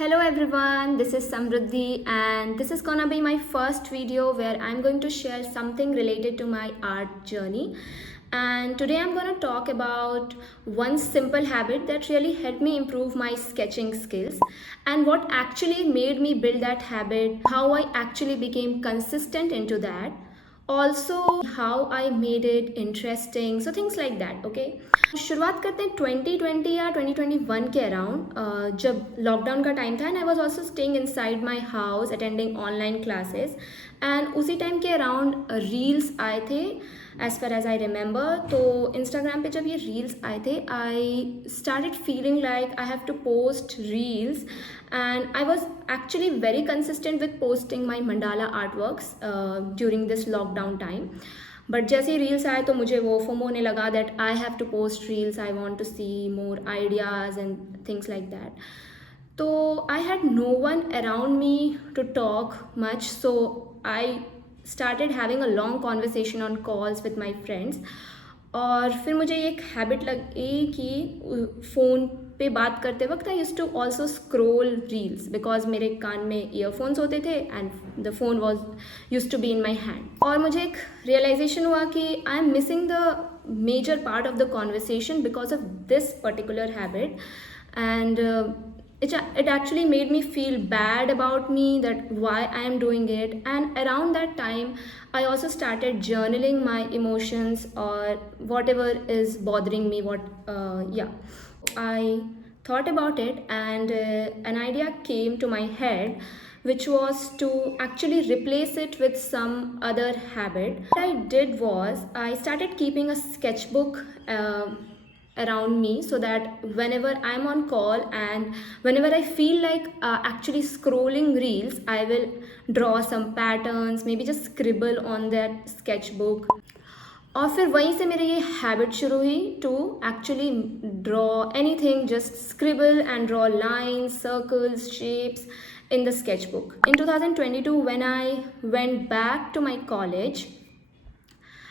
Hello everyone, this is Samruddhi and this is gonna be my first video where I'm going to share something related to my art journey. And today I'm gonna talk about one simple habit that really helped me improve my sketching skills and what actually made me build that habit, how I actually became consistent into that, also how I made it interesting, so things like that. Okay, शुरुआत करते हैं 2020 या 2021 के around, जब lockdown का time था and I was also staying inside my house attending online classes and उसी time के अराउंड रील्स आए थे as far as I remember. तो इंस्टाग्राम पे जब ये रील्स आए थे I started feeling like I have to post reels and I was actually very consistent with posting my mandala artworks during this lockdown time. But जैसे ही reels आए तो मुझे वो फोमो होने लगा that I have to post reels, I want to see more ideas and things like that. तो I had no one around me to talk much, so I started having a long conversation on calls with my friends. और फिर मुझे एक habit लगी कि phone पे बात करते वक्त I use to also scroll reels because मेरे कान में ईयरफोन्स होते थे and the phone was use to be in my hand. और मुझे एक रियलाइजेशन हुआ कि I am missing the major part of the conversation because of this particular habit and it actually made me feel bad about me, that why I am doing it. And around that time I also started journaling my emotions or whatever is bothering me. I thought about it and an idea came to my head, which was to actually replace it with some other habit. What I did was I started keeping a sketchbook around me so that whenever I'm on call and whenever I feel like actually scrolling reels, I will draw some patterns, maybe just scribble on that sketchbook. और फिर वहीं से मेरी ये habit शुरू हुई to actually draw anything, just scribble and draw lines, circles, shapes in the sketchbook. In 2022 when I went back to my college,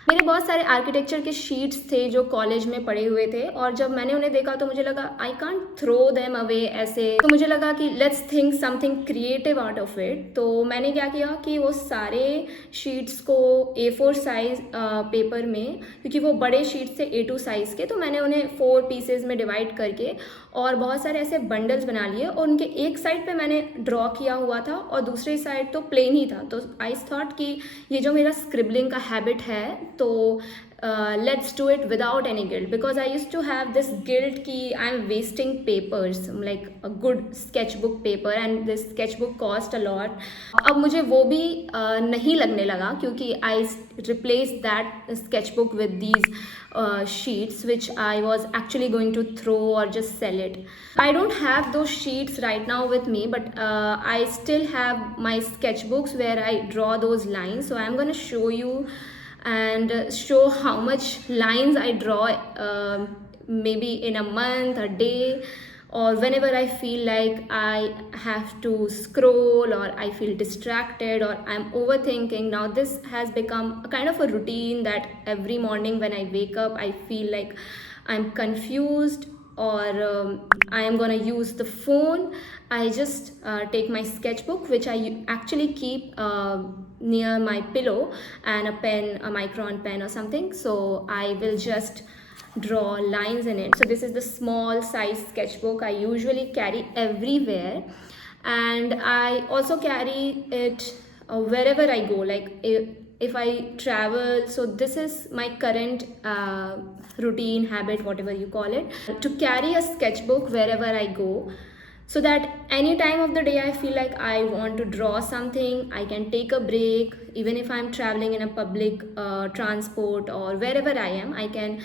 मेरे बहुत सारे आर्किटेक्चर के शीट्स थे जो कॉलेज में पड़े हुए थे और जब मैंने उन्हें देखा तो मुझे लगा I can't throw them away ऐसे. तो मुझे लगा कि let's think something creative out of it. तो मैंने क्या किया कि वो सारे शीट्स को A4 साइज पेपर में, क्योंकि वो बड़े शीट्स थे A2 साइज़ के, तो मैंने उन्हें 4 पीसेज में डिवाइड करके और बहुत सारे ऐसे बंडल्स बना लिए और उनके एक साइड पे मैंने ड्रॉ किया हुआ था और दूसरी साइड तो प्लेन ही था. तो आई थॉट कि ये जो मेरा स्क्रिबलिंग का हैबिट है तो let's do it without any guilt, because I used to have this guilt कि I'm wasting papers, like a good sketchbook paper and this sketchbook cost a lot. अब मुझे वो भी नहीं लगने लगा क्योंकि I replaced that sketchbook with these sheets which I was actually going to throw or just sell it. I don't have those sheets right now with me, but I still have my sketchbooks where I draw those lines. So I'm going to show you and show how much lines I draw maybe in a month, a day, or whenever I feel like I have to scroll or I feel distracted or I'm overthinking. Now this has become a kind of a routine that every morning when I wake up I feel like I'm confused or I am gonna use the phone. I just take my sketchbook, which I actually keep near my pillow, and a pen, a micron pen or something. So I will just draw lines in it. So this is the small size sketchbook I usually carry everywhere, and I also carry it wherever I go, like if I travel. So this is my current routine, habit, whatever you call it, to carry a sketchbook wherever I go, so that any time of the day I feel like I want to draw something, I can take a break. Even if I'm traveling in a public transport or wherever I am, I can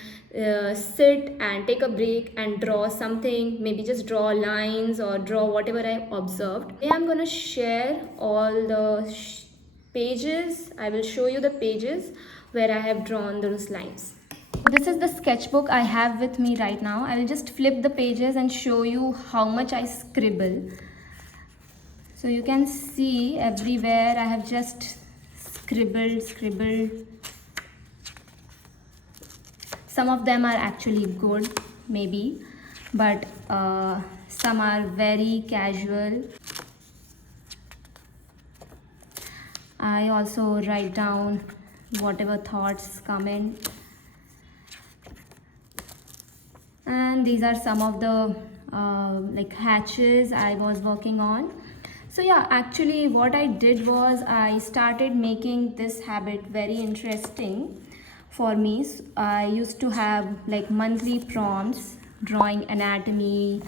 sit and take a break and draw something, maybe just draw lines or draw whatever I observed. Today I'm going to share all the pages. I will show you the pages where I have drawn those lines. This is the sketchbook I have with me right now. I will just flip the pages and show you how much I scribble. So you can see everywhere I have just scribbled. Some of them are actually good, maybe, but some are very casual. I also write down whatever thoughts come in. And these are some of the like hatches I was working on. So yeah, actually what I did was I started making this habit very interesting for me. I used to have like monthly prompts, drawing anatomy,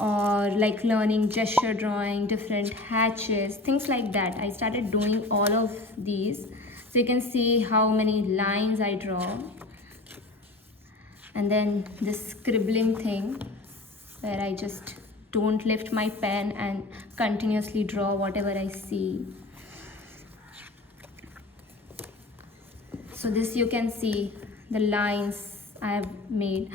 or like learning gesture drawing, different hatches, things like that. I started doing all of these. So you can see how many lines I draw. And then this scribbling thing where I just don't lift my pen and continuously draw whatever I see. So this you can see the lines I have made.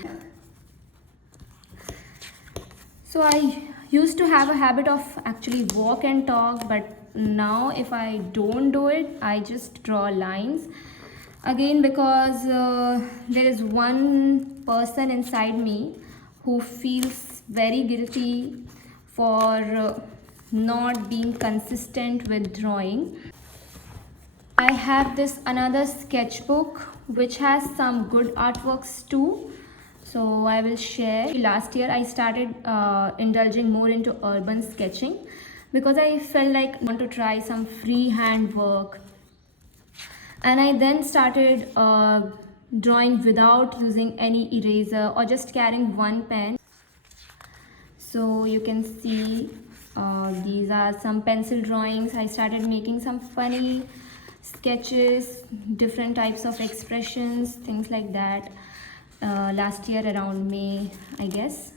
So I used to have a habit of actually walk and talk, but now if I don't do it, I just draw lines. Again, because there is one person inside me who feels very guilty for not being consistent with drawing. I have this another sketchbook which has some good artworks too, so I will share. Last year I started indulging more into urban sketching because I felt like I want to try some freehand work. And I then started drawing without using any eraser or just carrying one pen. So you can see these are some pencil drawings. I started making some funny sketches, different types of expressions, things like that, last year around May, I guess.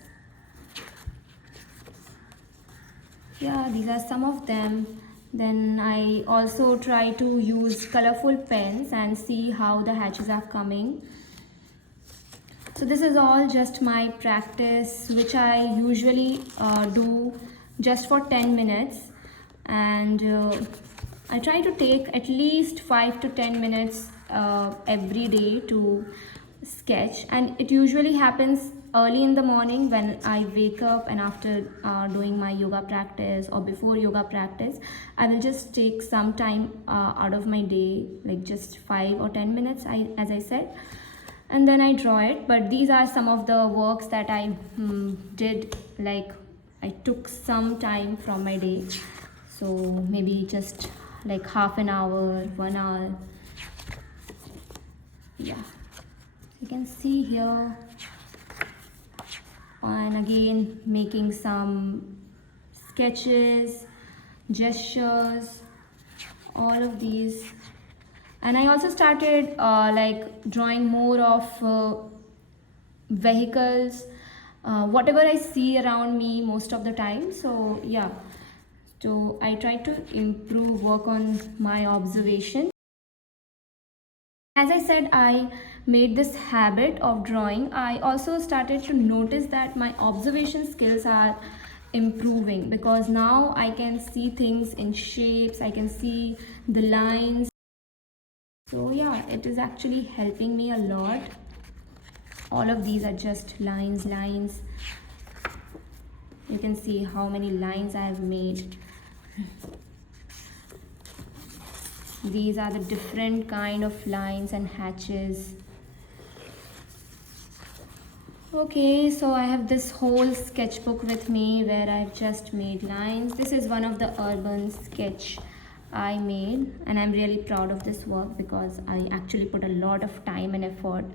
Yeah, these are some of them. Then I also try to use colorful pens and see how the hatches are coming. So this is all just my practice, which I usually do just for 10 minutes. And I try to take at least 5 to 10 minutes every day to sketch. And it usually happens early in the morning when I wake up, and after doing my yoga practice or before yoga practice, I will just take some time out of my day, like just 5 or 10 minutes, as I said, and then I draw it. But these are some of the works that I did, like I took some time from my day, so maybe just like half an hour, 1 hour. Yeah, you can see here. And again making some sketches, gestures, all of these. And I also started like drawing more of vehicles, whatever I see around me most of the time. So yeah, so I try to work on my observation. As I said, I made this habit of drawing. I also started to notice that my observation skills are improving, because now I can see things in shapes, I can see the lines. So yeah, it is actually helping me a lot. All of these are just lines. You can see how many lines I have made. These are the different kind of lines and hatches. Okay, so I have this whole sketchbook with me where I've just made lines. This is one of the urban sketch I made, and I'm really proud of this work because I actually put a lot of time and effort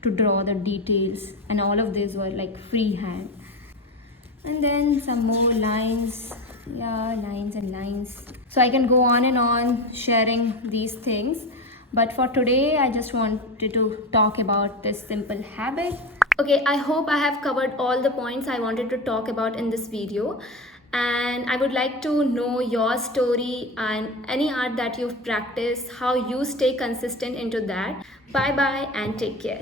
to draw the details, and all of these were like freehand. And then some more lines. Yeah, lines and lines. So I can go on and on sharing these things, but for today I just wanted to talk about this simple habit. Okay, I hope I have covered all the points I wanted to talk about in this video, and I would like to know your story and any art that you've practiced, how you stay consistent into that. Bye bye and take care.